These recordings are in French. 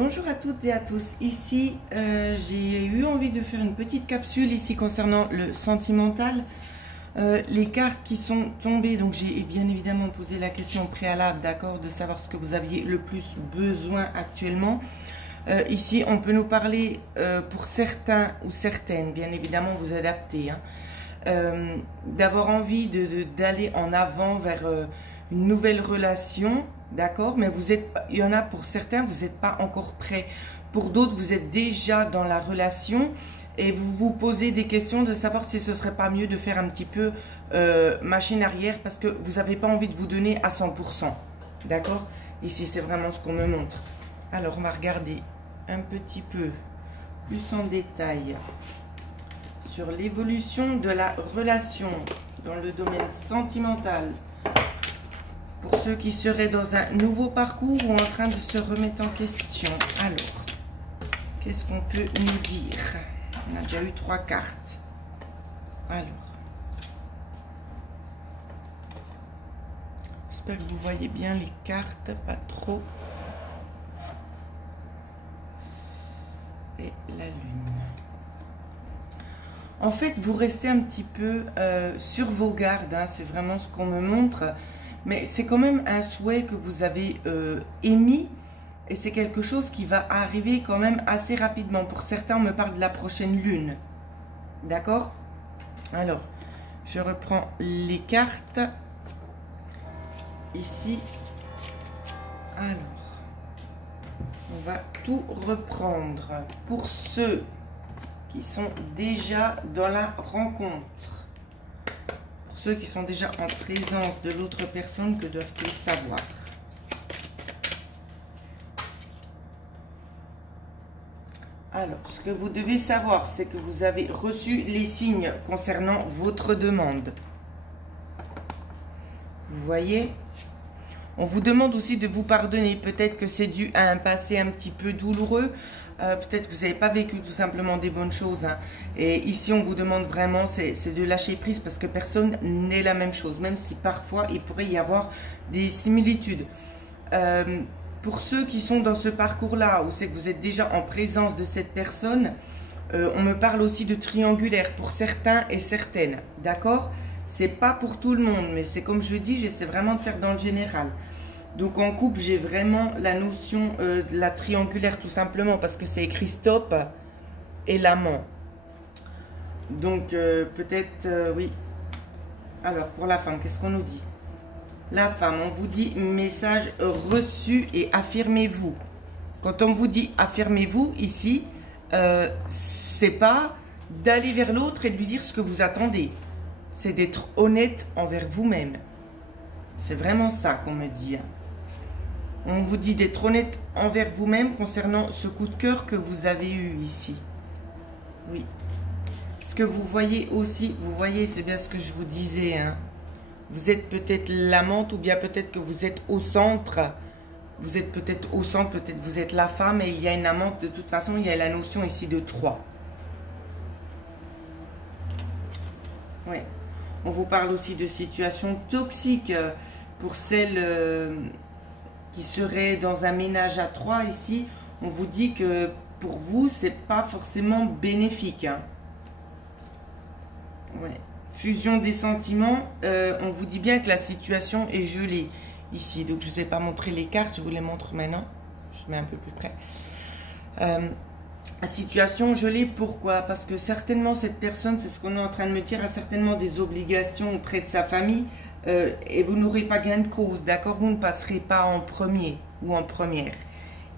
Bonjour à toutes et à tous, ici j'ai eu envie de faire une petite capsule ici concernant le sentimental, les cartes qui sont tombées. Donc j'ai bien évidemment posé la question préalable, d'accord, de savoir ce que vous aviez le plus besoin actuellement. Ici on peut nous parler pour certains ou certaines, bien évidemment vous adaptez, hein, d'avoir envie d'aller en avant vers une nouvelle relation. D'accord, mais il y en a pour certains, vous n'êtes pas encore prêt. Pour d'autres, vous êtes déjà dans la relation et vous vous posez des questions de savoir si ce serait pas mieux de faire un petit peu machine arrière parce que vous n'avez pas envie de vous donner à 100%. D'accord, ici, c'est vraiment ce qu'on me montre. Alors, on va regarder un petit peu plus en détail sur l'évolution de la relation dans le domaine sentimental. Pour ceux qui seraient dans un nouveau parcours ou en train de se remettre en question. Alors, qu'est-ce qu'on peut nous dire? On a déjà eu 3 cartes. Alors, j'espère que vous voyez bien les cartes, pas trop. Et la lune. En fait, vous restez un petit peu sur vos gardes, hein, c'est vraiment ce qu'on me montre. Mais c'est quand même un souhait que vous avez émis et c'est quelque chose qui va arriver quand même assez rapidement. Pour certains, on me parle de la prochaine lune. D'accord? Alors, je reprends les cartes. Ici. Alors, on va tout reprendre. Pour ceux qui sont déjà dans la rencontre. Ceux qui sont déjà en présence de l'autre personne, que doivent-ils savoir? Alors, ce que vous devez savoir, c'est que vous avez reçu les signes concernant votre demande. Vous voyez? On vous demande aussi de vous pardonner. Peut-être que c'est dû à un passé un petit peu douloureux. Peut-être que vous n'avez pas vécu tout simplement des bonnes choses. Hein. Et ici, on vous demande vraiment, c'est de lâcher prise parce que personne n'est la même chose. Même si parfois, il pourrait y avoir des similitudes. Pour ceux qui sont dans ce parcours-là, où c'est que vous êtes déjà en présence de cette personne, on me parle aussi de triangulaire pour certains et certaines. D'accord? C'est pas pour tout le monde, mais c'est comme je dis, j'essaie vraiment de faire dans le général. Donc en couple, j'ai vraiment la notion de la triangulaire tout simplement parce que c'est écrit stop et l'amant. Donc peut-être, oui. Alors pour la femme, qu'est-ce qu'on nous dit? La femme, on vous dit message reçu et affirmez-vous. Quand on vous dit affirmez-vous ici, c'est pas d'aller vers l'autre et de lui dire ce que vous attendez. C'est d'être honnête envers vous-même. C'est vraiment ça qu'on me dit. Hein. On vous dit d'être honnête envers vous-même concernant ce coup de cœur que vous avez eu ici. Oui. Ce que vous voyez aussi, vous voyez, c'est bien ce que je vous disais. Hein. Vous êtes peut-être l'amante ou bien peut-être que vous êtes au centre. Vous êtes peut-être au centre, peut-être vous êtes la femme et il y a une amante. De toute façon, il y a la notion ici de 3. Oui. On vous parle aussi de situations toxiques pour celles qui seraient dans un ménage à 3 ici. On vous dit que pour vous, c'est pas forcément bénéfique. Hein. Ouais. Fusion des sentiments, on vous dit bien que la situation est gelée ici. Donc, je ne vous ai pas montré les cartes, je vous les montre maintenant. Je mets un peu plus près. La situation gelée, pourquoi? Parce que certainement cette personne, c'est ce qu'on est en train de me dire, a certainement des obligations auprès de sa famille et vous n'aurez pas gain de cause, d'accord? Vous ne passerez pas en premier ou en première.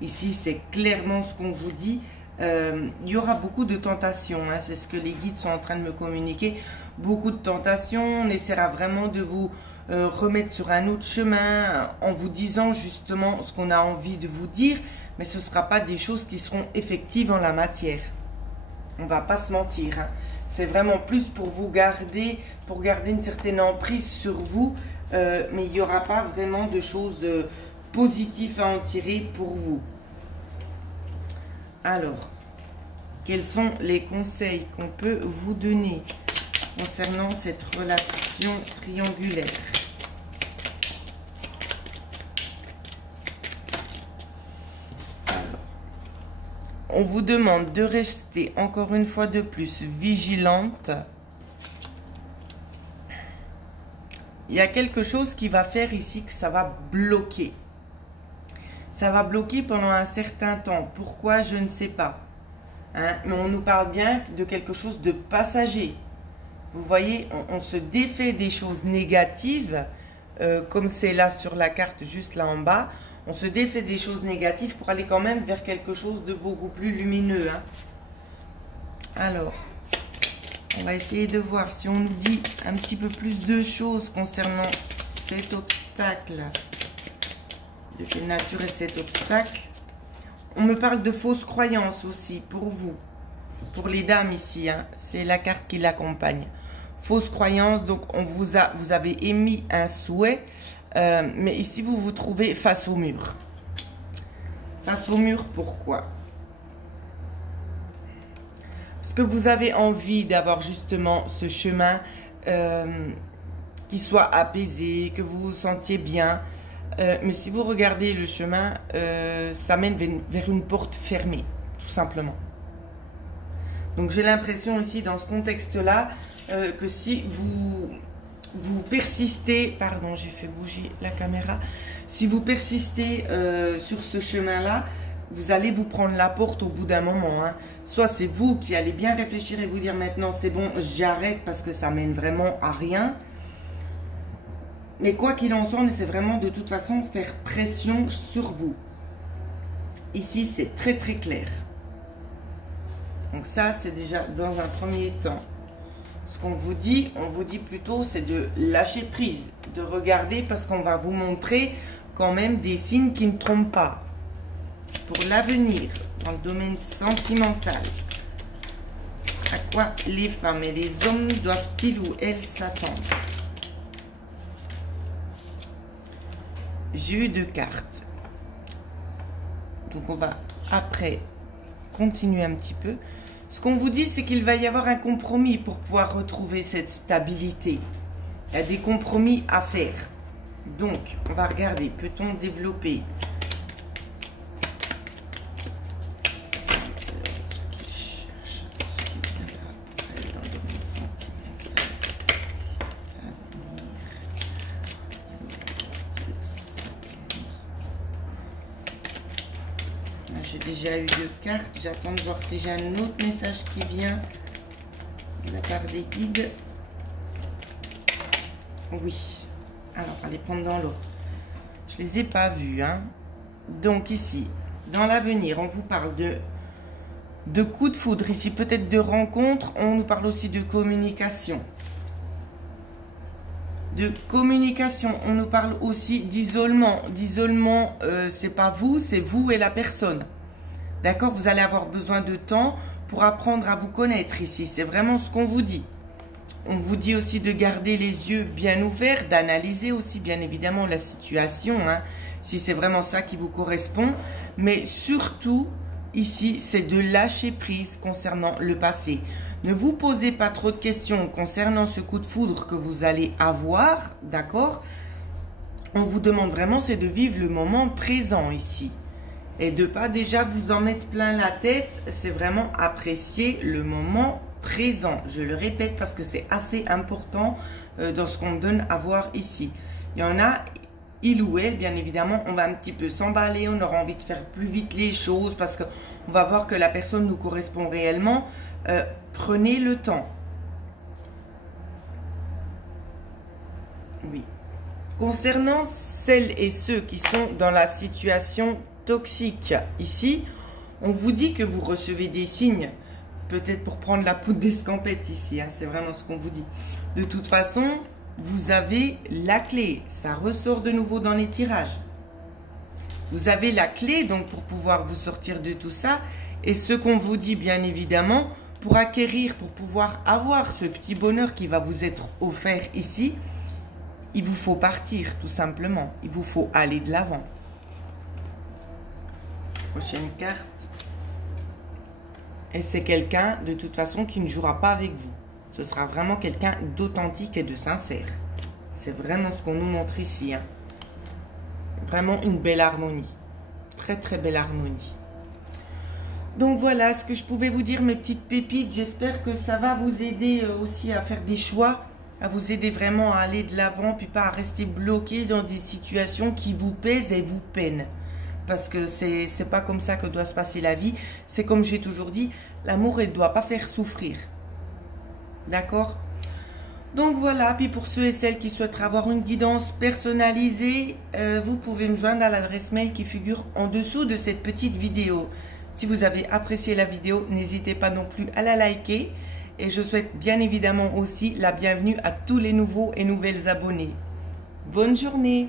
Ici, c'est clairement ce qu'on vous dit. Il y aura beaucoup de tentations, hein, c'est ce que les guides sont en train de me communiquer. Beaucoup de tentations, on essaiera vraiment de vous remettre sur un autre chemin en vous disant justement ce qu'on a envie de vous dire. Mais ce ne sera pas des choses qui seront effectives en la matière. On ne va pas se mentir. Hein. C'est vraiment plus pour vous garder, pour garder une certaine emprise sur vous. Mais il n'y aura pas vraiment de choses positives à en tirer pour vous. Alors, quels sont les conseils qu'on peut vous donner concernant cette relation triangulaire? On vous demande de rester encore une fois de plus vigilante. Il y a quelque chose qui va faire ici que ça va bloquer. Ça va bloquer pendant un certain temps. Pourquoi? Je ne sais pas. Hein? Mais on nous parle bien de quelque chose de passager. Vous voyez, on se défait des choses négatives, comme c'est là sur la carte, juste là en bas. On se défait des choses négatives pour aller quand même vers quelque chose de beaucoup plus lumineux. Hein? Alors, on va essayer de voir si on nous dit un petit peu plus de choses concernant cet obstacle. De quelle nature est cet obstacle? On me parle de fausses croyances aussi pour vous. Pour les dames ici, hein, c'est la carte qui l'accompagne. Fausses croyances, donc vous avez émis un souhait, mais ici vous vous trouvez face au mur. Face au mur, pourquoi? Parce que vous avez envie d'avoir justement ce chemin qui soit apaisé, que vous vous sentiez bien. Mais si vous regardez le chemin, ça mène vers une porte fermée, tout simplement. Donc j'ai l'impression ici, dans ce contexte-là, que si vous persistez, pardon, j'ai fait bouger la caméra, si vous persistez sur ce chemin-là, vous allez vous prendre la porte au bout d'un moment. Hein. Soit c'est vous qui allez bien réfléchir et vous dire maintenant c'est bon, j'arrête parce que ça mène vraiment à rien. Mais quoi qu'il en soit, on essaie vraiment de toute façon faire pression sur vous. Ici, c'est très très clair. Donc ça, c'est déjà dans un premier temps. Ce qu'on vous dit, on vous dit plutôt, c'est de lâcher prise, de regarder parce qu'on va vous montrer quand même des signes qui ne trompent pas. Pour l'avenir, dans le domaine sentimental, à quoi les femmes et les hommes doivent-ils ou elles s'attendre? J'ai eu 2 cartes. Donc on va après continuer un petit peu. Ce qu'on vous dit, c'est qu'il va y avoir un compromis pour pouvoir retrouver cette stabilité. Il y a des compromis à faire. Donc, on va regarder. Peut-on développer ce qu'il cherche, ce qu'il viendra après dans le domaine sentimental. J'ai déjà eu 2 cartes. J'attends de voir si j'ai un autre message qui vient de la part des guides. Oui. Alors, allez prendre dans l'autre. Je les ai pas vus. Hein. Donc ici, dans l'avenir, on vous parle de coups de foudre. Ici, peut-être de rencontres. On nous parle aussi de communication. De communication. On nous parle aussi d'isolement. D'isolement, c'est pas vous, c'est vous et la personne. D'accord? Vous allez avoir besoin de temps pour apprendre à vous connaître ici. C'est vraiment ce qu'on vous dit. On vous dit aussi de garder les yeux bien ouverts, d'analyser aussi bien évidemment la situation, hein, si c'est vraiment ça qui vous correspond. Mais surtout, ici, c'est de lâcher prise concernant le passé. Ne vous posez pas trop de questions concernant ce coup de foudre que vous allez avoir, d'accord? On vous demande vraiment, c'est de vivre le moment présent ici. Et de ne pas déjà vous en mettre plein la tête, c'est vraiment apprécier le moment présent. Je le répète parce que c'est assez important dans ce qu'on donne à voir ici. Il y en a, il ou elle, bien évidemment, on va un petit peu s'emballer, on aura envie de faire plus vite les choses parce qu'on va voir que la personne nous correspond réellement. Prenez le temps. Oui. Concernant celles et ceux qui sont dans la situation toxique, ici, on vous dit que vous recevez des signes, peut-être pour prendre la poudre d'escampette ici, hein, c'est vraiment ce qu'on vous dit. De toute façon, vous avez la clé, ça ressort de nouveau dans les tirages. Vous avez la clé donc pour pouvoir vous sortir de tout ça, et ce qu'on vous dit bien évidemment, pour acquérir, pour pouvoir avoir ce petit bonheur qui va vous être offert ici, il vous faut partir tout simplement, il vous faut aller de l'avant. Prochaine carte. Et c'est quelqu'un, de toute façon, qui ne jouera pas avec vous. Ce sera vraiment quelqu'un d'authentique et de sincère. C'est vraiment ce qu'on nous montre ici. Hein. Vraiment une belle harmonie. Très, très belle harmonie. Donc voilà ce que je pouvais vous dire, mes petites pépites. J'espère que ça va vous aider aussi à faire des choix, à vous aider vraiment à aller de l'avant, puis pas à rester bloqué dans des situations qui vous pèsent et vous peinent. Parce que c'est pas comme ça que doit se passer la vie. C'est comme j'ai toujours dit, l'amour ne doit pas faire souffrir. D'accord? Donc voilà, puis pour ceux et celles qui souhaiteraient avoir une guidance personnalisée, vous pouvez me joindre à l'adresse mail qui figure en dessous de cette petite vidéo. Si vous avez apprécié la vidéo, n'hésitez pas non plus à la liker. Et je souhaite bien évidemment aussi la bienvenue à tous les nouveaux et nouvelles abonnés. Bonne journée!